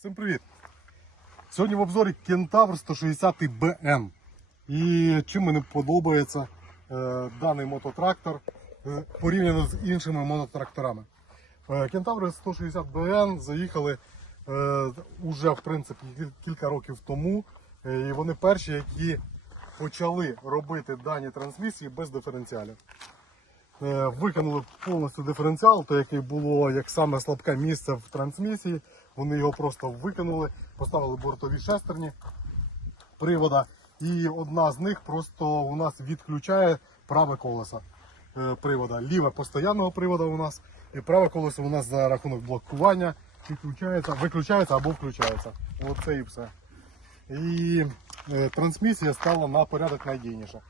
Всім привіт! Сьогодні в обзорі Кентавр 160 BN. І чим мені подобається е, даний мототрактор е, порівняно з іншими мототракторами. Е, Кентаври 160 BN заїхали е, уже в принципі кілька років тому. Е, і вони перші, які почали робити дані трансмісії без диференціалів. Е, Викинули повністю диференціал, то який було як саме слабке місце в трансмісії. Вони його просто викинули, поставили бортові шестерні привода, і одна з них просто у нас відключає праве колесо е, привода. Ліве постоянного привода у нас, і праве колесо у нас за рахунок блокування відключається, виключається або включається. Оце і все. І е, трансмісія стала на порядок надійніша.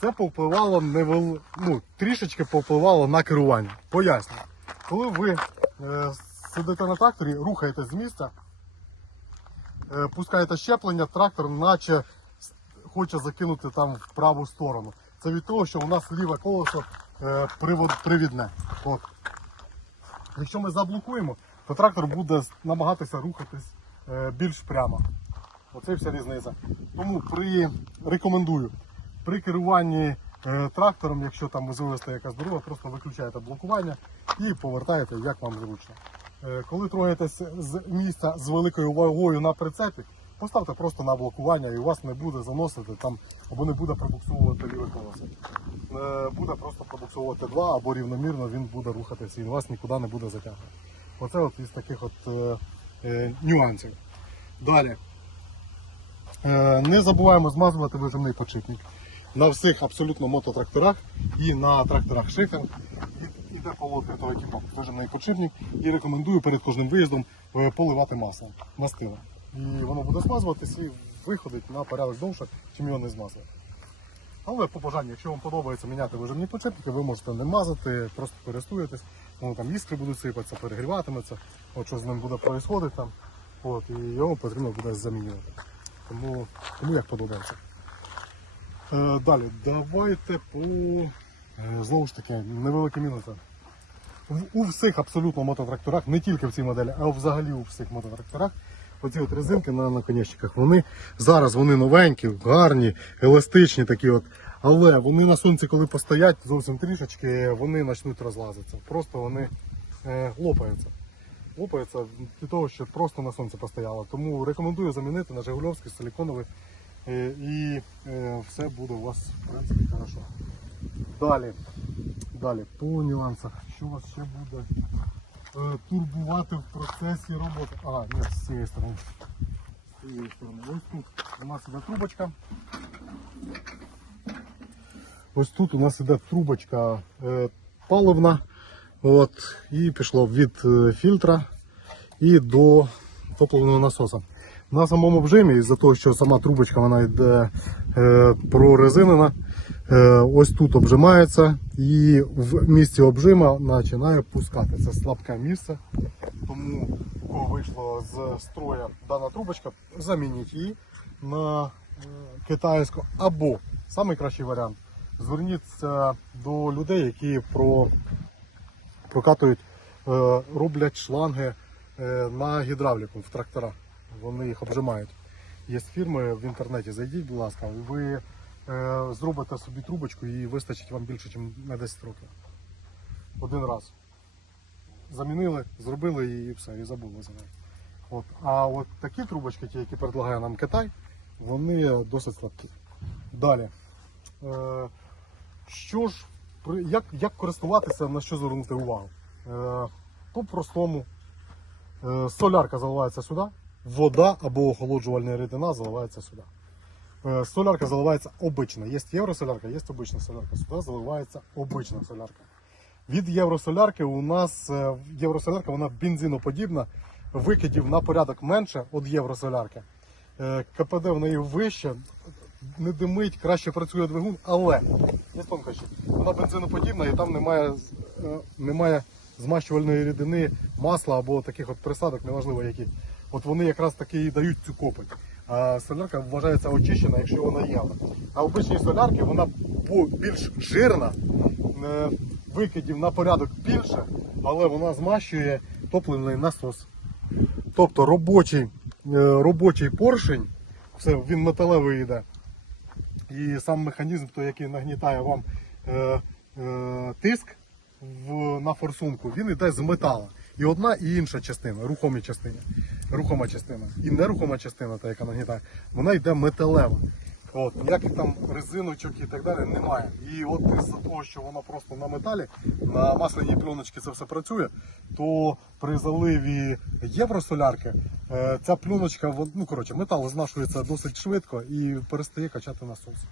Це повпливало невел... ну, трішечки повпливало на керування. Поясню. Коли ви е, сидите на тракторі, рухаєтесь з місця, е, пускаєте щеплення, трактор наче хоче закинути там в праву сторону. Це від того, що у нас ліве колесо е, привод, привідне. От. Якщо ми заблокуємо, то трактор буде намагатися рухатись е, більш прямо. Оце вся різниця. Тому при рекомендую при керуванні е, трактором, якщо там можливості якась дорога, просто виключаєте блокування і повертаєте, як вам зручно. Е, коли трогаєтесь з місця з великою вагою на прицепі, поставте просто на блокування і у вас не буде заносити там або не буде пробуксовувати ліве колесо. Е, буде просто пробуксовувати два або рівномірно він буде рухатися і вас нікуди не буде затягувати. Оце от із таких от е, е, нюансів. Далі. Е, Не забуваємо змазувати вижимний подшипник. На всіх абсолютно мототракторах і на тракторах шифер. Іде полотка того типу вижимний подшипник і рекомендую перед кожним виїздом е, поливати маслом, мастилом. І воно буде змазуватись і виходить на порядок довше, чим його не змазувати. Але по бажанню, якщо вам подобається міняти вижимні подшипники, ви можете не мазати, просто користуєтесь. Воно там іскри будуть сипатися, перегріватиметься, от що з ним буде відбуватися там. От, і його потрібно буде замінювати. Тому, тому як подобається. Е, далі, давайте по е, знову ж таки невеликі мінуси. В, у всіх абсолютно мототракторах, не тільки в цій моделі, а взагалі у всіх мототракторах. Оці от резинки на наконечниках, вони зараз вони новенькі, гарні, еластичні такі от. Але вони на сонці, коли постоять зовсім трішечки, вони почнуть розлазитися. Просто вони е, лопаються. Лопаються від того, що просто на сонці постояло. Тому рекомендую замінити на Жигульовський силіконовий і е, все буде у вас в принципі хорошо. Далі, далі, по нюансах, що вас ще буде е, турбувати в процесі роботи. А, ні, з цієї сторони. З цієї сторони. Ось тут у нас іде трубочка. Ось тут у нас іде трубочка е, паливна. От, і пішло від е, фільтра і до топливного насоса. На самому обжимі, із-за того, що сама трубочка вона йде е, прорезинена, е, ось тут обжимається і в місці обжима починає пускати. Це слабке місце. Тому у кого вийшло з строя дана трубочка, замініть її на е, китайську. Або найкращий варіант. Зверніться до людей, які про прокатують, е, роблять шланги е, на гідравліку в тракторах. Вони їх обжимають. Є фірми в інтернеті, зайдіть, будь ласка, ви е, зробите собі трубочку і вистачить вам більше, ніж на 10 років. Один раз. Замінили, зробили і все, і забули за неї. От. А от такі трубочки, ті, які предлагає нам Китай, вони досить слабкі. Далі. Е, що ж, як, як користуватися, на що звернути увагу? Е, по-простому, солярка заливається сюди, вода або охолоджувальна рідина заливається сюди. Е, солярка заливається обична. Є євросолярка, є обична солярка. Сюди заливається обична солярка. Від євросолярки у нас е, євросолярка вона бензиноподібна, викидів на порядок менше від євросолярки. Е, КПД в неї вище, не димить, краще працює двигун, але є тонкощі. Вона бензиноподібна і там немає, немає змащувальної рідини, масла або таких от присадок, неважливо які. От вони якраз таки і дають цю копоть. А солярка вважається очищена, якщо вона є. А в обичній солярки вона більш жирна, е, викидів на порядок більше, але вона змащує топливний насос. Тобто робочий, е, робочий поршень, все, він металевий йде. І сам механізм, той, який нагнітає вам е, тиск на форсунку, він йде з метала. І одна і інша частина, рухомі частини, рухома частина. І нерухома частина, та, яка нагнітає, вона йде металева. От, ніяких там резиночок і так далі немає. І от із-за того, що воно просто на металі, на масляній пленочці це все працює, то при заливі євросолярки е, ця пленочка, ну коротше, метал знашується досить швидко і перестає качати насос.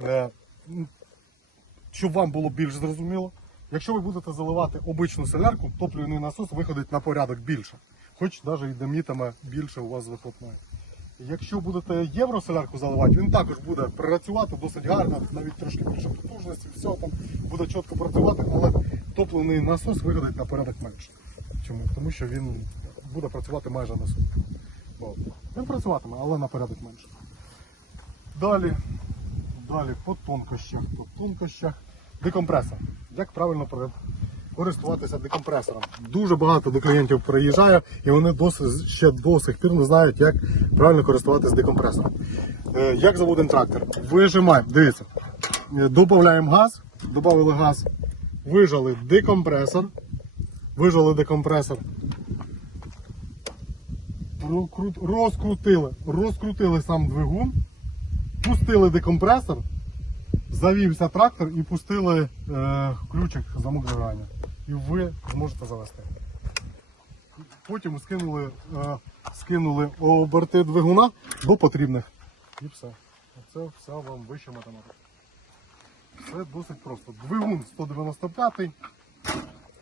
Е, щоб вам було більш зрозуміло, якщо ви будете заливати обичну солярку, топливний насос виходить на порядок більше, хоч навіть і демітиме більше у вас вихлопної. Якщо будете євросолярку заливати, він також буде працювати досить гарно, навіть трошки більше потужності, все там буде чітко працювати, але топливний насос виходить на порядок менше. Чому? Тому що він буде працювати майже на сутки. Він працюватиме, але на порядок менше. Далі, далі по тонкощах. По тонкощах. Декомпресор. Як правильно користуватися декомпресором? Дуже багато до клієнтів приїжджає, і вони досі, ще до сих пір не знають, як правильно користуватися декомпресором. Е, Як заводимо трактор? Вижимаємо, дивіться, Е, додаємо газ, додали газ, вижали декомпресор, вижали декомпресор, розкрутили, розкрутили сам двигун, пустили декомпресор, завівся трактор і пустили е, ключик замок зажигання. І ви зможете завести. Потім скинули, е, скинули оберти двигуна до потрібних. І все. Оце все вам вища математика. Все досить просто. Двигун 195,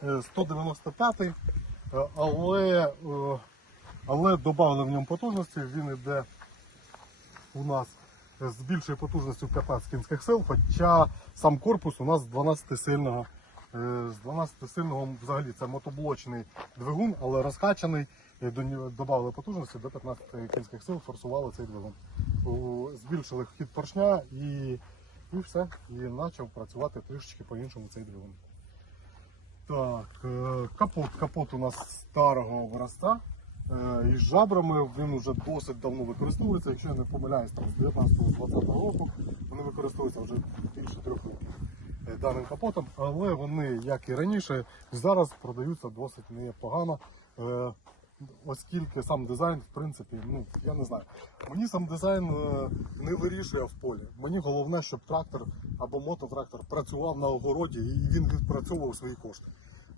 е, 195, е, але, е, але додали в ньому потужності, він йде у нас з більшою потужністю 15 кінських сил, хоча сам корпус у нас з 12 сильного. е, З 12 сильного взагалі це мотоблочний двигун, але розкачаний. Е, додали потужності до 15 кінських сил, форсували цей двигун. Збільшили хід поршня і, і все. І почав працювати трішечки по-іншому цей двигун. Так, е, капот. Капот у нас старого образця. Е, Із жабрами він вже досить давно використовується. Якщо я не помиляюсь, там з 19-20 року вони використовуються вже більше трьох років е, даним капотом, але вони, як і раніше, зараз продаються досить непогано. е, Оскільки сам дизайн, в принципі, ну я не знаю. Мені сам дизайн не вирішує в полі. Мені головне, щоб трактор або мототрактор працював на огороді і він відпрацьовував свої кошти.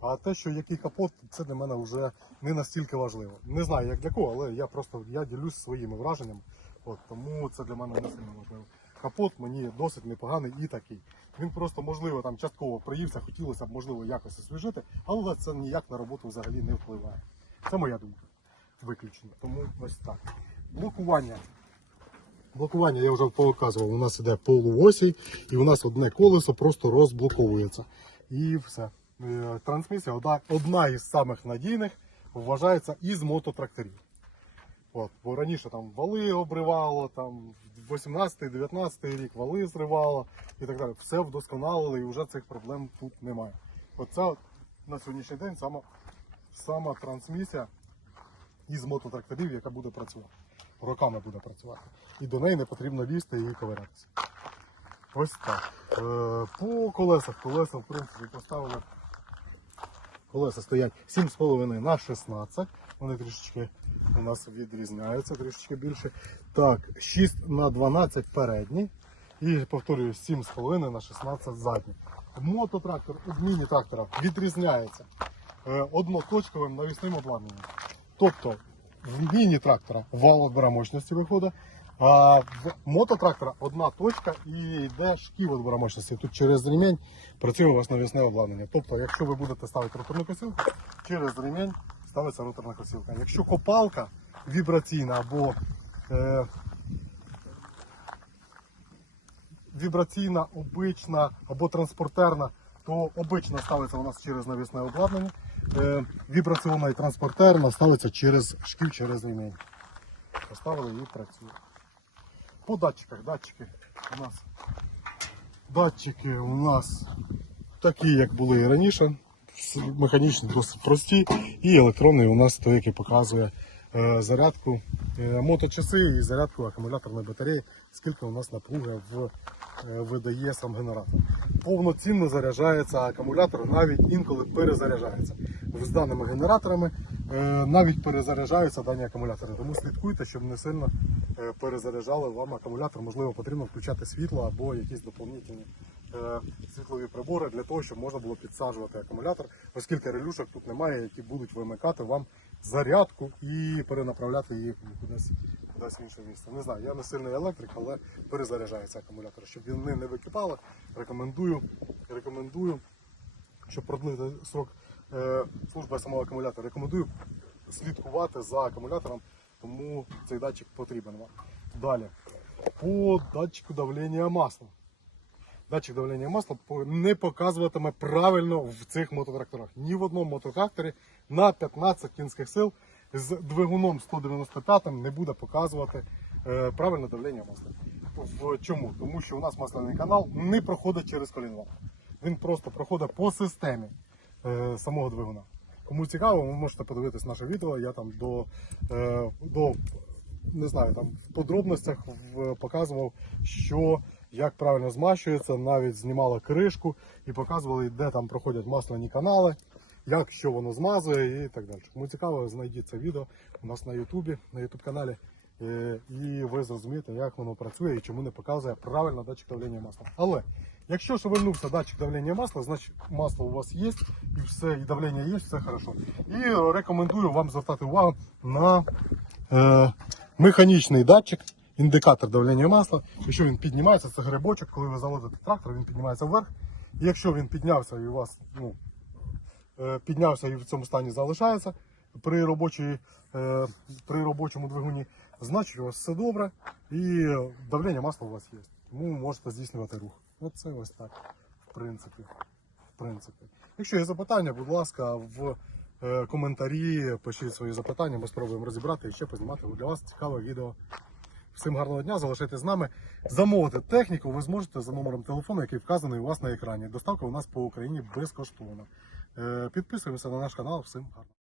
А те, що який капот, це для мене вже не настільки важливо. Не знаю, як для кого, але я просто я ділюсь своїми враженнями. От тому це для мене не сильно важливо. Капот мені досить непоганий і такий. Він просто можливо там частково приївся, хотілося б можливо якось освіжити, але це ніяк на роботу взагалі не впливає. Це моя думка. Виключно. Тому ось так. Блокування. Блокування я вже показував. У нас іде полуосій, і у нас одне колесо просто розблоковується. І все. Е, Трансмісія одна, одна із самих надійних вважається із мототракторів. От, бо раніше там вали обривало, там 18-19 рік вали зривало і так далі. Все вдосконалили і вже цих проблем тут немає. Оце на сьогоднішній день сама, сама трансмісія із мототракторів, яка буде працювати. Роками буде працювати. І до неї не потрібно лізти і ковирятися. Ось так. Е, по колесах. Колеса, в принципі, поставили. Колеса стоять 7,5 на 16. Вони трішечки у нас відрізняються, трішечки більше. Так, 6 на 12 передні. І повторюю, 7,5 на 16 задні. Мототрактор від міні-трактора відрізняється е, одноточковим навісним обладнанням. Тобто в міні-трактора вал мощності виходить, а в мототрактора одна точка і йде шків відбора мощності. Тут через ремінь працює у вас навісне обладнання. Тобто, якщо ви будете ставити роторну косилку, через ремінь ставиться роторна косилка. Якщо копалка вібраційна або е, вібраційна, обична або транспортерна, то обична ставиться у нас через навісне обладнання. Е, вібраційна і транспортерна ставиться через шків, через ремінь. Поставили і працює. По датчиках, датчики у нас. Датчики у нас такі, як були і раніше. механічні досить прості. І електронний у нас той, який показує е, зарядку е, моточаси і зарядку акумуляторної батареї, скільки у нас напруги в, е, видає сам генератор. Повноцінно заряджається акумулятор, навіть інколи перезаряджається. З даними генераторами навіть перезаряджаються дані акумулятори. Тому слідкуйте, щоб не сильно перезаряджали вам акумулятор. Можливо, потрібно включати світло або якісь доповнительні е, світлові прибори для того, щоб можна було підсаджувати акумулятор, оскільки релюшок тут немає, які будуть вимикати вам зарядку і перенаправляти її кудись, кудись в інше місце. Не знаю, я не сильний електрик, але перезаряджається акумулятор. Щоб вони не википали, рекомендую, рекомендую, щоб продлити срок е, служби самого акумулятора, рекомендую слідкувати за акумулятором, тому цей датчик потрібен вам. Далі. По датчику давлення масла. Датчик давлення масла не показуватиме правильно в цих мототракторах. Ні в одному мототракторі на 15 кінських сил з двигуном 195 не буде показувати е, правильне давлення масла. В чому? Тому що у нас масляний канал не проходить через колінвал. Він просто проходить по системі е, самого двигуна. Кому цікаво, ви можете подивитись наше відео. Я там до, е, до не знаю, там в подробностях показував, що як правильно змащується, навіть знімали кришку і показували, де там проходять масляні канали, як що воно змазує і так далі. Кому цікаво, знайдіть це відео у нас на Ютубі, на Ютуб каналі. е, І ви зрозумієте, як воно працює і чому не показує правильно датчик давлення масла. Але якщо шевельнувся датчик давлення масла, значить масло у вас є, і все, і давлення є, все хорошо. І рекомендую вам звертати увагу на е, механічний датчик, індикатор давлення масла. Якщо він піднімається, це грибочок, коли ви заводите трактор, він піднімається вверх. І якщо він піднявся і у вас ну, е, піднявся і в цьому стані залишається при, робочій, е, при робочому двигуні, значить у вас все добре і давлення масла у вас є. Тому можете здійснювати рух. Оце ось так, в принципі. В принципі. Якщо є запитання, будь ласка, в е, коментарі пишіть свої запитання, ми спробуємо розібрати і ще познімати для вас цікаве відео. Всім гарного дня, залишайтесь з нами. Замовити техніку ви зможете за номером телефону, який вказаний у вас на екрані. Доставка у нас по Україні безкоштовна. Е, Підписуємося на наш канал. Всім гарно.